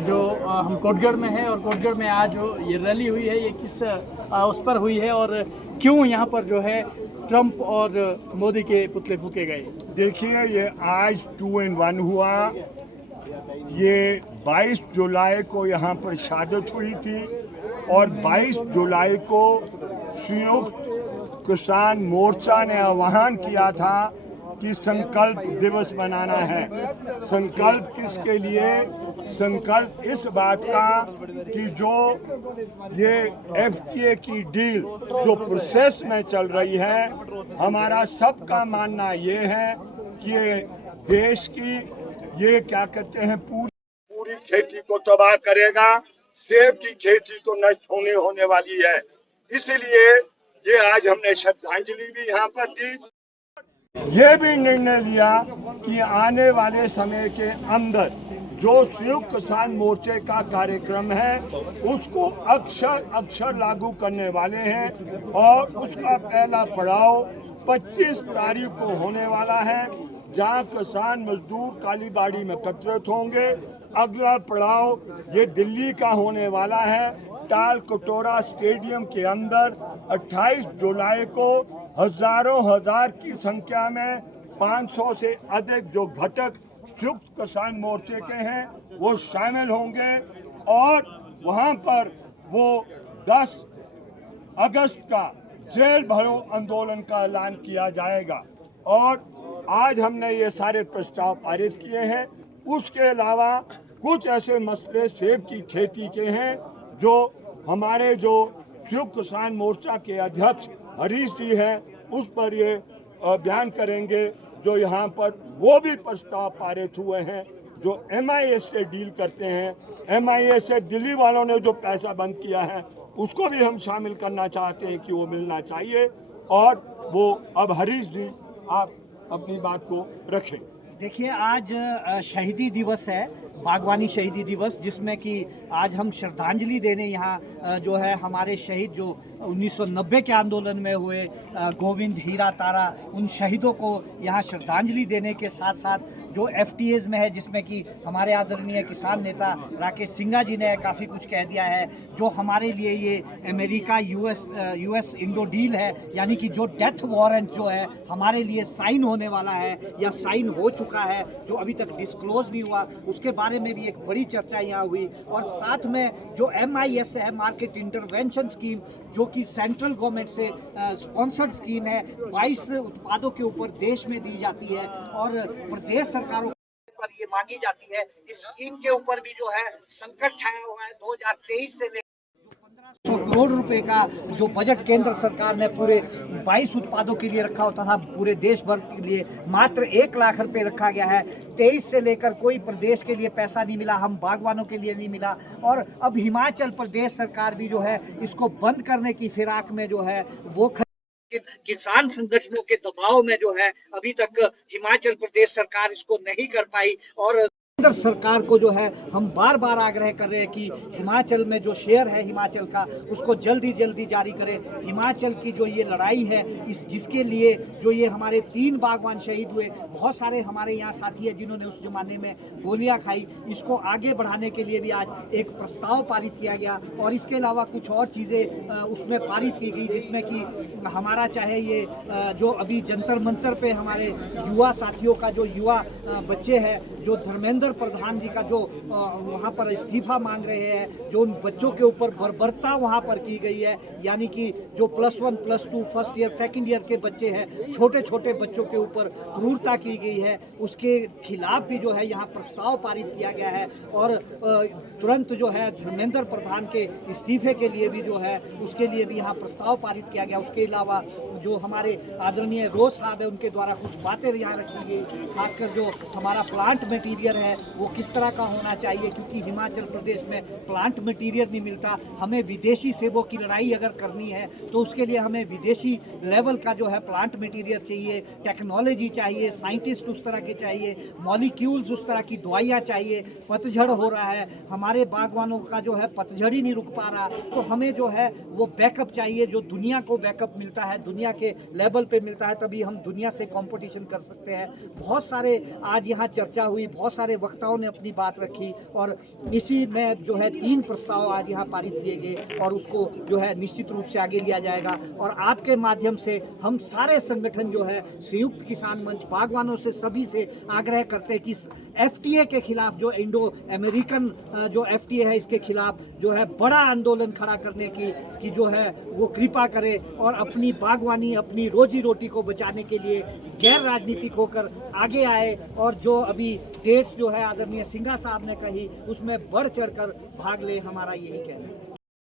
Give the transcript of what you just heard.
जो हम कोटगढ़ में हैं और कोटगढ़ में आज जो ये रैली हुई है ये किस उस पर हुई है और क्यों यहाँ पर जो है ट्रंप और मोदी के पुतले फूके गए। देखिए, ये आज 2 in 1 हुआ। ये 22 जुलाई को यहाँ पर शहादत हुई थी और 22 जुलाई को संयुक्त किसान मोर्चा ने आह्वान किया था कि संकल्प दिवस मनाना है। संकल्प किसके लिए? संकल्प इस बात का कि जो ये FTA की डील जो प्रोसेस में चल रही है, हमारा सबका मानना ये है कि ये देश की ये क्या कहते हैं पूरी खेती को तबाह करेगा। सेब की खेती तो नष्ट होने वाली है। इसीलिए ये आज हमने श्रद्धांजलि भी यहाँ पर दी। ये भी निर्णय लिया कि आने वाले समय के अंदर जो संयुक्त किसान मोर्चे का कार्यक्रम है उसको अक्षर लागू करने वाले हैं और उसका पहला पड़ाव 25 तारीख को होने वाला है, जहां किसान मजदूर कालीबाड़ी में एकत्रित होंगे। अगला पड़ाव ये दिल्ली का होने वाला है, टाल कटोरा स्टेडियम के अंदर 28 जुलाई को हजार की संख्या में 500 से अधिक जो घटक संयुक्त किसान मोर्चे के हैं वो शामिल होंगे और वहां पर वो 10 अगस्त का जेल भरो आंदोलन का ऐलान किया जाएगा। और आज हमने ये सारे प्रस्ताव पारित किए हैं। उसके अलावा कुछ ऐसे मसले सेब की खेती के हैं जो हमारे जो संयुक्त किसान मोर्चा के अध्यक्ष हरीश जी हैं उस पर ये बयान करेंगे। जो यहाँ पर वो भी प्रस्ताव पारित हुए हैं जो MIS से डील करते हैं। MIS से दिल्ली वालों ने जो पैसा बंद किया है उसको भी हम शामिल करना चाहते हैं कि वो मिलना चाहिए। और वो अब हरीश जी आप अपनी बात को रखें। देखिए, आज शहीदी दिवस है, बागवानी शहीदी दिवस, जिसमें कि आज हम श्रद्धांजलि देने यहाँ जो है हमारे शहीद जो 1990 के आंदोलन में हुए गोविंद, हीरा, तारा, उन शहीदों को यहाँ श्रद्धांजलि देने के साथ साथ जो FTAs में है जिसमें कि हमारे आदरणीय किसान नेता राकेश सिंघा जी ने काफ़ी कुछ कह दिया है। जो हमारे लिए ये अमेरिका US इंडो डील है, यानी कि जो डेथ वारंट जो है हमारे लिए साइन होने वाला है या साइन हो चुका है, जो अभी तक डिस्क्लोज नहीं हुआ, उसके बारे में भी एक बड़ी चर्चा यहाँ हुई। और साथ में जो MIS है, मार्केट इंटरवेंशन स्कीम, जो कि सेंट्रल गवर्नमेंट से स्पॉन्सर्ड स्कीम है, 22 उत्पादों के ऊपर देश में दी जाती है और प्रदेश सरकारों पर ये मांगी जाती है। इस स्कीम के ऊपर भी जो है संकट छाया हुआ है। 2023 से 1,500 करोड़ रुपए का जो बजट केंद्र सरकार ने पूरे 22 उत्पादों के लिए रखा होता था, पूरे देश भर के लिए मात्र 1 लाख रुपए रखा गया है। 23 से लेकर कोई प्रदेश के लिए पैसा नहीं मिला, हम बागवानों के लिए नहीं मिला। और अब हिमाचल प्रदेश सरकार भी जो है इसको बंद करने की फिराक में जो है वो किसान संगठनों के दबाव में जो है अभी तक हिमाचल प्रदेश सरकार इसको नहीं कर पाई। और केंद्र सरकार को जो है हम बार बार आग्रह कर रहे हैं कि हिमाचल में जो शेयर है हिमाचल का उसको जल्दी जारी करें। हिमाचल की जो ये लड़ाई है जिसके लिए जो ये हमारे 3 बागवान शहीद हुए, बहुत सारे हमारे यहाँ साथी हैं जिन्होंने उस जमाने में गोलियां खाई, इसको आगे बढ़ाने के लिए भी आज एक प्रस्ताव पारित किया गया। और इसके अलावा कुछ और चीज़ें उसमें पारित की गई, जिसमें कि हमारा चाहे ये जो अभी जंतर मंतर पे हमारे युवा साथियों का जो युवा बच्चे हैं, जो धर्मेंद्र प्रधान जी का जो वहाँ पर इस्तीफा मांग रहे हैं, जो उन बच्चों के ऊपर बर्बरता वहाँ पर की गई है, यानी कि जो +1 +2 फर्स्ट ईयर सेकंड ईयर के बच्चे हैं, छोटे छोटे बच्चों के ऊपर क्रूरता की गई है, उसके खिलाफ भी जो है यहाँ प्रस्ताव पारित किया गया है। और तुरंत जो है धर्मेंद्र प्रधान के इस्तीफे के लिए भी जो है उसके लिए भी यहाँ प्रस्ताव पारित किया गया। उसके अलावा जो हमारे आदरणीय रोज साहब है उनके द्वारा कुछ बातें यहाँ रखी गई, खासकर जो हमारा प्लांट मटीरियल है वो किस तरह का होना चाहिए, क्योंकि हिमाचल प्रदेश में प्लांट मटीरियल नहीं मिलता। हमें विदेशी सेबों की लड़ाई अगर करनी है तो उसके लिए हमें विदेशी लेवल का जो है प्लांट मटीरियल चाहिए, टेक्नोलॉजी चाहिए, साइंटिस्ट उस तरह के चाहिए, मॉलिक्यूल्स उस तरह की दवाइयाँ चाहिए। पतझड़ हो रहा है, हमारे बागवानों का जो है पतझड़ ही नहीं रुक पा रहा, तो हमें जो है वो बैकअप चाहिए, जो दुनिया को बैकअप मिलता है, दुनिया के लेवल पे मिलता है, तभी हम दुनिया से कंपटीशन कर सकते हैं। बहुत सारे आज यहाँ चर्चा हुई, बहुत सारे वक्ताओं ने अपनी बात रखी और इसी में जो है 3 प्रस्ताव आज यहाँ पारित किए गए और उसको जो है निश्चित रूप से आगे लिया जाएगा। और आपके माध्यम से हम सारे संगठन जो है संयुक्त किसान मंच बागवानों से सभी से आग्रह करते हैं कि FTA के खिलाफ जो इंडो अमेरिकन जो FTA है इसके खिलाफ जो है बड़ा आंदोलन खड़ा करने की जो है वो कृपा करे और अपनी बागवानी अपनी रोजी रोटी को बचाने के लिए गैर राजनीतिक होकर आगे आए और जो अभी डेट्स जो है आदरणीय सिंघा साहब ने कही उसमें बढ़ चढ़कर भाग ले, हमारा यही कहना है।